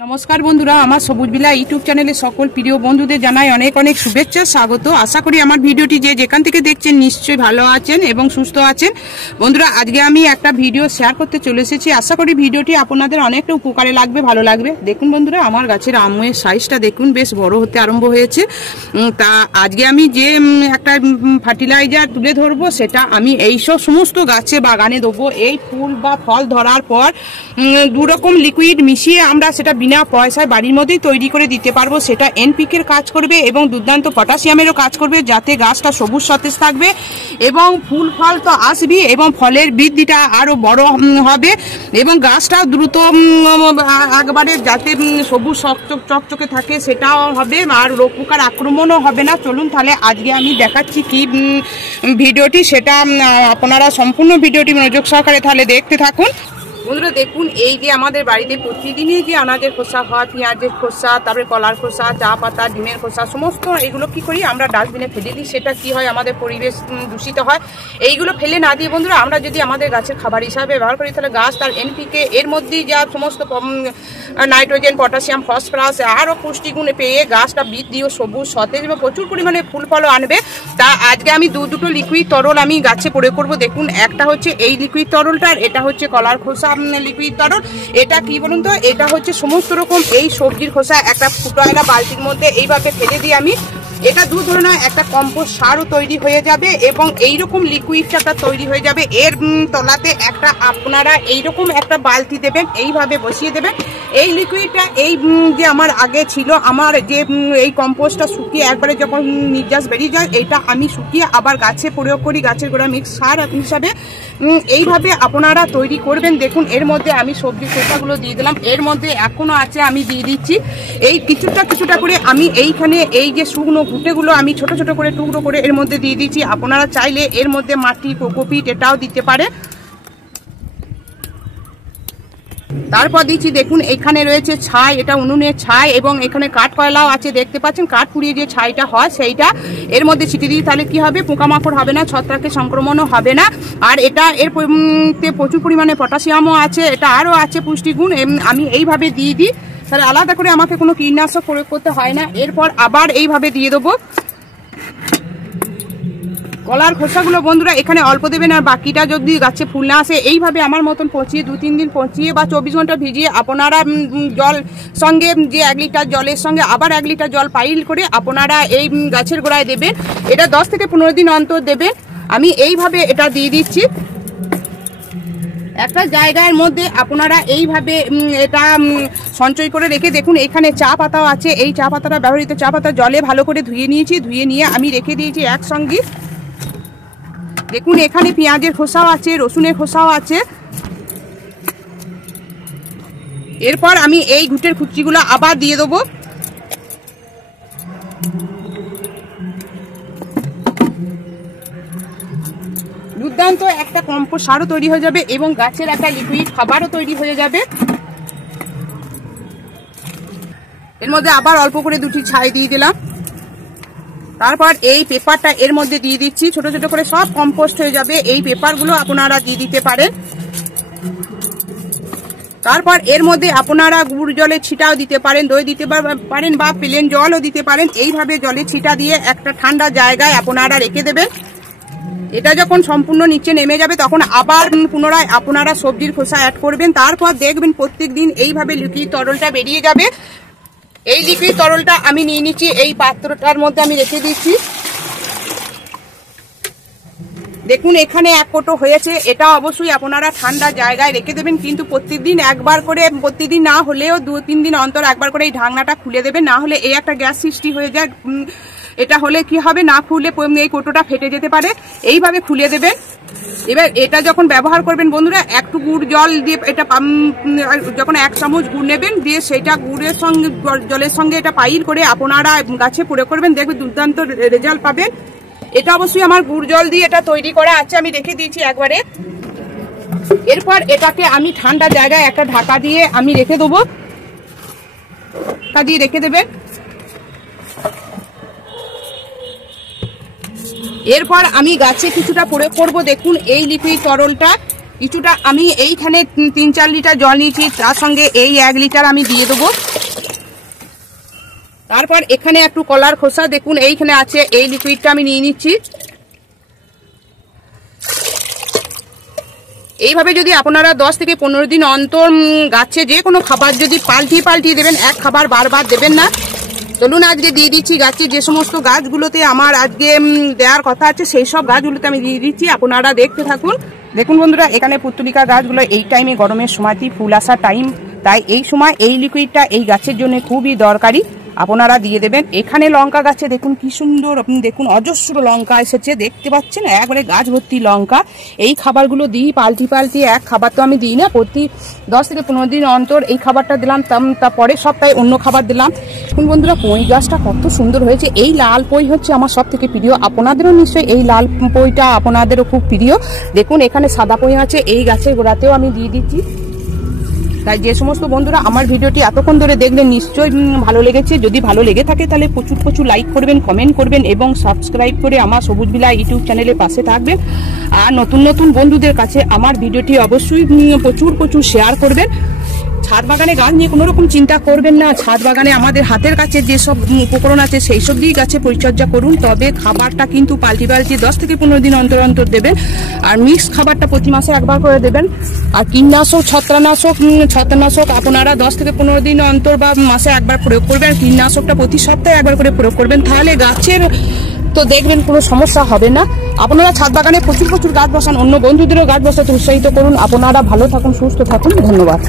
नमस्कार बंधुरा आमार सबुज बिला यूट्यूब चैनेले सकल प्रिय बंधुदेर जानाई अनेक अनेक शुभेच्छा स्वागत। आशा करी आमार भिडियोटी जे जेखान थेके देखछेन निश्चयई भालो आछेन एबं सुस्थ आछेन। बंधुरा आजके आमी एकटा भिडियो शेयर करते चले एसेछि। आशा करी भिडियोटी आपनादेर अनेकटा उपकारे लागबे, भालो लागबे। देखुन बंधुरा आमार गाछेर आमेर साइजटा देखुन बेश बড় হতে आरम्भ হয়েছে। তা আজকে আমি যে একটা ফার্টিলাইজার তুলে ধরবো সেটা আমি এই সমস্ত গাছে বাগানে দেবো। এই ফুল বা ফল ধরার পর দু রকম লিকুইড মিশিয়ে আমরা সেটা বিনা পয়সায় বাড়ির মধ্যেই তৈরি করে দিতে পারবো। সেটা এনপিকে এর কাজ করবে এবং দুর্দান্ত পটাশিয়ামেরও কাজ করবে, যাতে গাছটা সবুজ সতেজ থাকবে এবং ফুল ফল তো আসবেই এবং ফলের বৃদ্ধিটা আরো বড় হবে এবং গাছটা দ্রুত একবারে যাতে সবুজ চকচকে থাকে সেটাও হবে আর রোগ পোকার আক্রমণও হবে না। চলুন তাহলে আজকে আমি দেখাচ্ছি কি ভিডিওটি, সেটা আপনারা সম্পূর্ণ ভিডিওটি মনোযোগ সহকারে তাহলে দেখতে থাকুন। বন্ধুরা দেখুন, এই যে আমাদের বাড়িতে প্রতিদিনই যে আনাজের খোসা হয়, পেঁয়াজের খোসা, তারপরে কলার খোসা, চা পাতা, ডিমের খোসা, সমস্ত এগুলো কি করি আমরা ডাস্টবিনে ফেলে দিই। সেটা কি হয়, আমাদের পরিবেশ দূষিত হয়। এইগুলো ফেলে না দিয়ে বন্ধুরা আমরা যদি আমাদের গাছের খাবার হিসাবে ব্যবহার করি তাহলে গাছ তার এনপিকে এর মধ্যেই যা সমস্ত নাইট্রোজেন, পটাশিয়াম, ফসফরাস আরও পুষ্টিগুণ পেয়ে গাছটা বৃদ্ধি ও সবুজ সতেজ এবং প্রচুর পরিমাণে ফুল ফলও আনবে। তা আজকে আমি দুটো লিকুইড তরল আমি গাছে প্রয়োগ করবো। দেখুন, একটা হচ্ছে এই লিকুইড তরলটার, এটা হচ্ছে কলার খোসা লিকুইড তরল। এটা কি বলুন তো, এটা হচ্ছে সমস্ত রকম এই সবজির খোসা একটা ফুটোয়লা বালতির মধ্যে এইভাবে ফেলে দিই আমি। এটা দু ধরনের একটা কম্পোস্ট সারও তৈরি হয়ে যাবে এবং এইরকম লিকুইডটা তৈরি হয়ে যাবে। এর তলাতে একটা আপনারা এইরকম একটা বালতি দেবেন, এইভাবে বসিয়ে দেবেন। এই লিকুইডটা এই যে আমার আগে ছিল, আমার যে এই কম্পোস্টটা শুকিয়ে একবারে যখন নির্যাস বেরিয়ে যায়, এইটা আমি শুকিয়ে আবার গাছে প্রয়োগ করি, গাছের গোড়া মিক্স সার হিসাবে। এইভাবে আপনারা তৈরি করবেন। দেখুন, এর মধ্যে আমি সবজি খোসাগুলো দিয়ে দিলাম, এর মধ্যে এখনো আছে আমি দিয়ে দিচ্ছি। এই কিছুটা করে আমি এইখানে এই যে শুকনো গুটেগুলো আমি ছোট ছোট করে টুকরো করে এর মধ্যে দিয়ে দিচ্ছি। আপনারা চাইলে এর মধ্যে মাটি, কোকোপিট এটাও দিতে পারে। তারপর দিচ্ছি, দেখুন এখানে রয়েছে ছাই, এটা উনুনের ছাই এবং এখানে কাঠ কয়লাও আছে, দেখতে পাচ্ছেন। কাঠ পুড়িয়ে যে ছাইটা হয় সেইটা এর মধ্যে ছিটিয়ে দিই, তাহলে কি হবে, পোকামাকড় হবে না, ছত্রাকের সংক্রমণও হবে না। আর এটা এর প্রচুর পরিমাণে পটাশিয়ামও আছে, এটা আরও আছে পুষ্টিগুণ। আমি এইভাবে দিয়ে দিই, তাহলে আলাদা করে আমাকে কোনো কীটনাশক প্রয়োগ করতে হয় না। এরপর আবার এইভাবে দিয়ে দেবো কলার খোসাগুলো। বন্ধুরা এখানে অল্প দেবেন, আর বাকিটা যদি গাছে ফুল না আসে এইভাবে আমার মতন পচিয়ে 2-3 দিন পচিয়ে বা 24 ঘন্টা ভিজিয়ে আপনারা জল সঙ্গে যে 1 লিটার জলের সঙ্গে আবার 1 লিটার জল পাইল করে আপনারা এই গাছের গোড়ায় দেবেন। এটা 10 থেকে 15 দিন অন্তর দেবেন। আমি এইভাবে এটা দিয়ে দিচ্ছি একটা জায়গার মধ্যে। আপনারা এইভাবে এটা সঞ্চয় করে রেখে, দেখুন এখানে চা পাতাও আছে, এই চা পাতাটা ব্যবহৃত চা পাতা জলে ভালো করে ধুয়ে নিয়েছি, ধুয়ে নিয়ে আমি রেখে দিয়েছি একসঙ্গে। দেখুন এখানে পেঁয়াজের খোসাও আছে, রসুনের খোসাও আছে। এরপর আমি এই ঘুটের খুচরিগুলো আবার দিয়ে দেবো। দুর্দান্ত একটা কম্পোস্ট সারও তৈরি হয়ে যাবে এবং গাছের একটা লিকুইড খাবারও তৈরি হয়ে যাবে। এর মধ্যে আবার অল্প করে 2টি ছাই দিয়ে দিলাম। তারপর এই পেপারটা এর মধ্যে দিয়ে দিচ্ছি, ছোট ছোট করে সব কম্পোস্ট হয়ে যাবে। এই পেপারগুলো আপনারা দিয়ে দিতে পারেন। তারপর এর মধ্যে আপনারা গুড় জলের ছিটাও দিতে পারেন, দই দিতে পারেন বা প্লেন জলও দিতে পারেন। এইভাবে জলে ছিটা দিয়ে একটা ঠান্ডা জায়গায় আপনারা রেখে দেবেন। এটা যখন সম্পূর্ণ নিচে নেমে যাবে তখন আবার পুনরায় আপনারা সবজির খোসা অ্যাড করবেন। তারপর দেখবেন প্রত্যেক দিন এইভাবে লিকুইড তরলটা বেরিয়ে যাবে। এই লিকুইড তরলটা আমি নিয়ে নিচ্ছি, এই পাত্রটার মধ্যে আমি রেখে দিচ্ছি। দেখুন এখানে 1 কোটো হয়েছে। এটা অবশ্যই আপনারা ঠান্ডা জায়গায় রেখে দেবেন, কিন্তু প্রত্যেকদিন একবার করে, প্রতিদিন না হলেও 2-3 দিন অন্তর একবার করে এই ঢাকনাটা খুলে দেবেন, না হলে এই একটা গ্যাস সৃষ্টি হয়ে যায়। এটা হলে কি হবে, না খুলে এই কোটোটা ফেটে যেতে পারে। এইভাবে খুলে দেবেন। এবার এটা যখন ব্যবহার করবেন বন্ধুরা, একটু গুড় জল দিয়ে এটা যখন 1 চামচ গুড় নেবেন, দিয়ে সেটা গুড়ের সঙ্গে জলের সঙ্গে এটা পাইল করে আপনারা গাছে প্রয়োগ করবেন, দেখবেন দুর্দান্ত রেজাল্ট পাবেন। এটা অবশ্যই আমার গুড় জল দিয়ে এটা তৈরি করা আছে, আমি রেখে দিয়েছি একবারে। এরপর এটাকে আমি ঠান্ডা জায়গায় একটা ঢাকা দিয়ে আমি রেখে দেবো, ঢাকা দিয়ে রেখে দেবেন। এরপর আমি গাছে কিছুটা প্রয়োগ করব। দেখুন এই লিকুইড তরলটা কিছুটা আমি এইখানে 3-4 লিটার জল নিয়েছি, তার সঙ্গে এই 1 লিটার আমি দিয়ে দেবো। তারপর এখানে একটু কলার খোসা, দেখুন এইখানে আছে, এই লিকুইডটা আমি নিয়ে নিচ্ছি। এইভাবে যদি আপনারা 10 থেকে 15 দিন অন্তর গাছে যে কোনো খাবার যদি পাল্টিয়ে দেবেন, এক খাবার বারবার দেবেন না। চলুন আজকে দিয়ে দিচ্ছি গাছে যে সমস্ত গাছগুলোতে আমার আজকে দেওয়ার কথা আছে সেই সব গাছগুলোতে আমি দিয়ে দিচ্ছি, আপনারা দেখতে থাকুন। দেখুন বন্ধুরা, এখানে পুত্তলিকা গাছগুলো এই টাইমে গরমের সময়তেই ফুল আসা টাইম, তাই এই সময় এই লিকুইডটা এই গাছের জন্য খুবই দরকারি, আপনারা দিয়ে দেবেন। এখানে লঙ্কা গাছে দেখুন কি সুন্দর, আপনি দেখুন অজস্র লঙ্কা এসেছে, দেখতে পাচ্ছেন একবারে গাছ ভর্তি লঙ্কা। এই খাবারগুলো দিই পাল্টি এক খাবার তো আমি দিই না, প্রতি 10 থেকে 15 দিন অন্তর এই খাবারটা দিলাম, তারপরে সপ্তাহে অন্য খাবার দিলাম। দেখুন বন্ধুরা, পই গাছটা কত সুন্দর হয়েছে। এই লাল পই হচ্ছে আমার সব থেকে প্রিয়, আপনাদেরও নিশ্চয়ই এই লাল পইটা আপনাদেরও খুব প্রিয়। দেখুন এখানে সাদা পই আছে, এই গাছের গোড়াতেও আমি দিয়ে দিচ্ছি। তাই যে সমস্ত বন্ধুরা আমার ভিডিওটি এতক্ষণ ধরে দেখলেন নিশ্চয়ই ভালো লেগেছে। যদি ভালো লেগে থাকে তাহলে প্রচুর লাইক করবেন, কমেন্ট করবেন এবং সাবস্ক্রাইব করে আমার সবুজ বিলা ইউটিউব চ্যানেলের পাশে থাকবেন। আর নতুন বন্ধুদের কাছে আমার ভিডিওটি অবশ্যই প্রচুর শেয়ার করবেন। ছাদ বাগানে গাছ নিয়ে কোনো রকম চিন্তা করবেন না, ছাদ বাগানে আমাদের হাতের কাছে যেসব উপকরণ আছে সেই সব দিয়ে গাছে পরিচর্যা করুন। তবে খাবারটা কিন্তু পাল্টি 10 থেকে 15 দিন অন্তর দেবেন। আর মিক্স খাবারটা প্রতি মাসে একবার করে দেবেন। আর কীটনাশক ছত্রাকনাশক আপনারা 10 থেকে 15 দিন অন্তর বা মাসে একবার প্রয়োগ করবেন। কীটনাশকটা প্রতি সপ্তাহে একবার করে প্রয়োগ করবেন, তাহলে গাছের তো দেখবেন কোনো সমস্যা হবে না। আপনারা ছাদ বাগানে প্রচুর গাছ বসান, অন্য বন্ধুদেরও গাছ বসাতে উৎসাহিত করুন। আপনারা ভালো থাকুন, সুস্থ থাকুন, ধন্যবাদ।